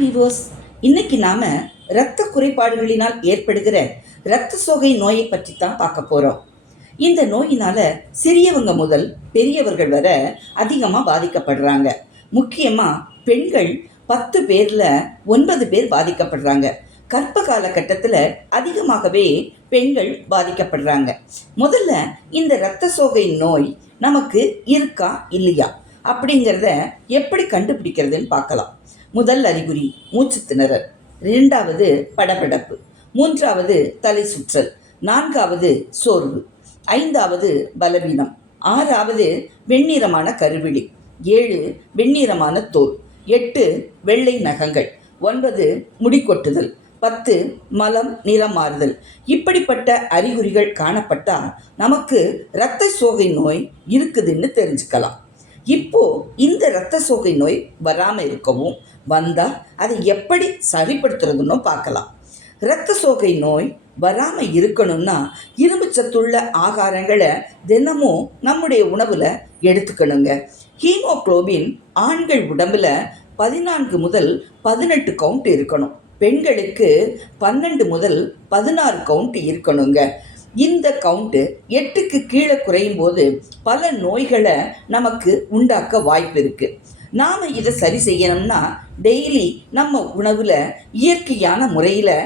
Viewers இன்னைக்கு நாம இரத்த குறைபாடுகளினால் ஏற்படுகிற இரத்த சோகை நோயை பற்றி தான் பார்க்க போறோம். இந்த நோயினால சிறியவங்க முதல் பெரியவர்கள் வர அதிகமாக பாதிக்கப்படுறாங்க. முக்கியமா பெண்கள் பத்து பேர்ல ஒன்பது பேர் பாதிக்கப்படுறாங்க. கற்ப காலகட்டத்தில் அதிகமாகவே பெண்கள் பாதிக்கப்படுறாங்க. முதல்ல இந்த இரத்த சோகை நோய் நமக்கு இருக்கா இல்லையா அப்படிங்கிறத எப்படி கண்டுபிடிக்கிறதுன்னு பார்க்கலாம். முதல் அறிகுறி மூச்சு திணறல். இரண்டாவது படபடப்பு. மூன்றாவது தலை சுற்றல் நான்காவது சோர்வு. ஐந்தாவது பலவீனம். ஆறாவது வெண்ணிறமான கருவிழி. ஏழு வெண்ணிறமான தோல். எட்டு வெள்ளை நகங்கள். ஒன்பது முடிக்கொட்டுதல் பத்து மலம் நிறம் மாறுதல் இப்படிப்பட்ட அறிகுறிகள் காணப்பட்டால் நமக்கு இரத்த சோகை நோய் இருக்குதுன்னு தெரிஞ்சுக்கலாம். இப்போ இந்த இரத்த சோகை நோய் வராமல் இருக்கவும் வந்தால் அதை எப்படி சரிப்படுத்துறதுன்னு பார்க்கலாம். இரத்த சோகை நோய் வராமல் இருக்கணும்னா இரும்பு சத்துள்ள ஆகாரங்களை தினமும் நம்முடைய உணவில் எடுத்துக்கணுங்க. ஹீமோக்ளோபின் ஆண்கள் உடம்பில் பதினான்கு முதல் பதினெட்டு கவுண்ட் இருக்கணும். பெண்களுக்கு பன்னெண்டு முதல் பதினாறு கவுண்ட் இருக்கணுங்க. இந்த கவுண்ட்டு எட்டுக்கு கீழே குறையும் போது பல நோய்களை நமக்கு உண்டாக்க வாய்ப்பு இருக்குது நாம் இதை சரி செய்யணும்னா டெய்லி நம்ம உணவில் இயற்கையான முறையில்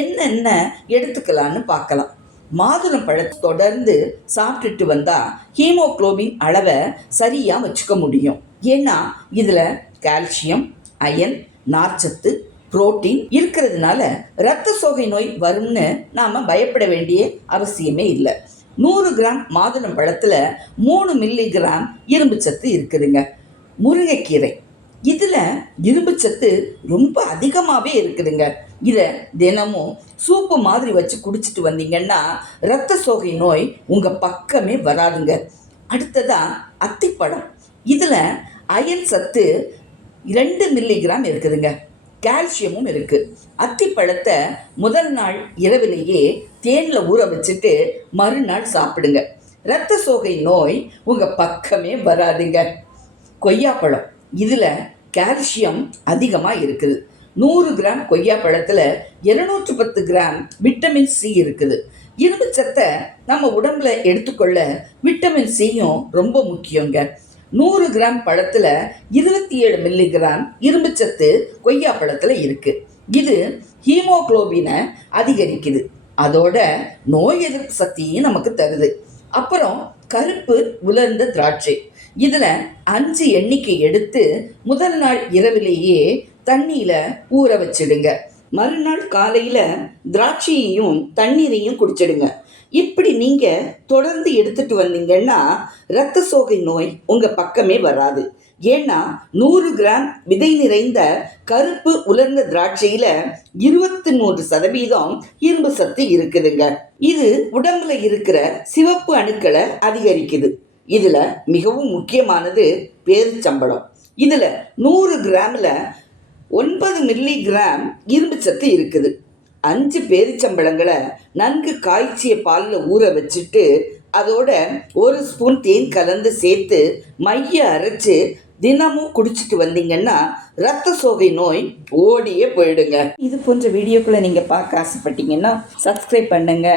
என்னென்ன எடுத்துக்கலான்னு பார்க்கலாம். மாதுளம் பழத்தை தொடர்ந்து சாப்பிட்டுட்டு வந்தால் ஹீமோக்ளோபின் அளவை சரியாக வச்சுக்க முடியும். ஏன்னா இதில் கால்சியம் அயன் நார்ச்சத்து புரோட்டீன் இருக்கிறதுனால இரத்த சோகை நோய் வரும்னு நாம் பயப்பட வேண்டிய அவசியமே இல்லை. நூறு கிராம் மாதுளம் பழத்தில் மூணு மில்லி கிராம் இரும்பு சத்து இருக்குதுங்க. முருங்கைக்கீரை. இதில் இரும்பு சத்து ரொம்ப அதிகமாகவே இருக்குதுங்க. இதை தினமும் சூப்பு மாதிரி வச்சு குடிச்சிட்டு வந்தீங்கன்னா இரத்த சோகை நோய் உங்கள் பக்கமே வராதுங்க. அடுத்ததாக அத்திப்பழம். இதில் அயன் சத்து ரெண்டு மில்லிகிராம் இருக்குதுங்க. கால்சியமும் இருக்குது அத்திப்பழத்தை முதல் நாள் இரவிலேயே தேனில் ஊற வச்சுட்டு மறுநாள் சாப்பிடுங்க. இரத்த சோகை நோய் உங்கள் பக்கமே வராதுங்க. கொய்யாப்பழம். இதில் கால்சியம் அதிகமாக இருக்குது. நூறு கிராம் கொய்யாப்பழத்தில் இருநூற்றி பத்து கிராம் விட்டமின் சி இருக்குது. இரும்பு சத்தை நம்ம உடம்புல எடுத்துக்கொள்ள விட்டமின் சியும் ரொம்ப முக்கியங்க. நூறு கிராம் பழத்தில் இருபத்தி ஏழு மில்லிகிராம் இரும்பு சத்து கொய்யாப்பழத்தில் இருக்குது இது ஹீமோக்ளோபினை அதிகரிக்குது. அதோட நோய் எதிர்ப்பு சக்தியும் நமக்கு தருது. அப்புறம் கருப்பு உலர்ந்த திராட்சை. இதில் அஞ்சு எண்ணிக்கை எடுத்து முதல் நாள் இரவிலேயே தண்ணியில் ஊற வச்சிடுங்க. மறுநாள் காலையில் திராட்சையையும் தண்ணீரையும் குடிச்சிடுங்க. இப்படி நீங்கள் தொடர்ந்து எடுத்துட்டு வந்தீங்கன்னா இரத்த சோகை நோய் உங்கள் பக்கமே வராது. ஏன்னா நூறு கிராம் விதை நிறைந்த கருப்பு உலர்ந்த திராட்சையில் இருபத்தி மூன்று சதவீதம் இரும்பு சத்து இருக்குதுங்க. இது உடம்புல இருக்கிற சிவப்பு அணுக்களை அதிகரிக்குது. இதில் மிகவும் முக்கியமானது பேரிச்சம்பளம் இதில் நூறு கிராமில் ஒன்பது மில்லி கிராம் இரும்பு சத்து இருக்குது. அஞ்சு பேரிச்சம்பழங்களை நன்கு காய்ச்சிய பாலில் ஊற வச்சுட்டு அதோட ஒரு ஸ்பூன் தேன் கலந்து சேர்த்து மைய அரைச்சு தினமும் குடிச்சிட்டு வந்தீங்கன்னா ரத்த சோகை நோய் ஓடியே போயிடுங்க. இது போன்ற வீடியோக்களை நீங்கள் பார்க்க ஆசைப்பட்டீங்கன்னா சப்ஸ்கிரைப் பண்ணுங்க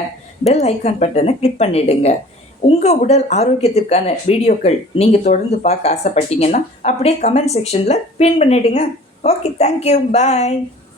பெல் ஐக்கான் பட்டனை கிளிக் பண்ணிடுங்க. உங்கள் உடல் ஆரோக்கியத்திற்கான வீடியோக்கள் நீங்கள் தொடர்ந்து பார்க்க ஆசைப்பட்டீங்கன்னா அப்படியே கமெண்ட் செக்ஷனில் பின் பண்ணிடுங்க. Okay thank you bye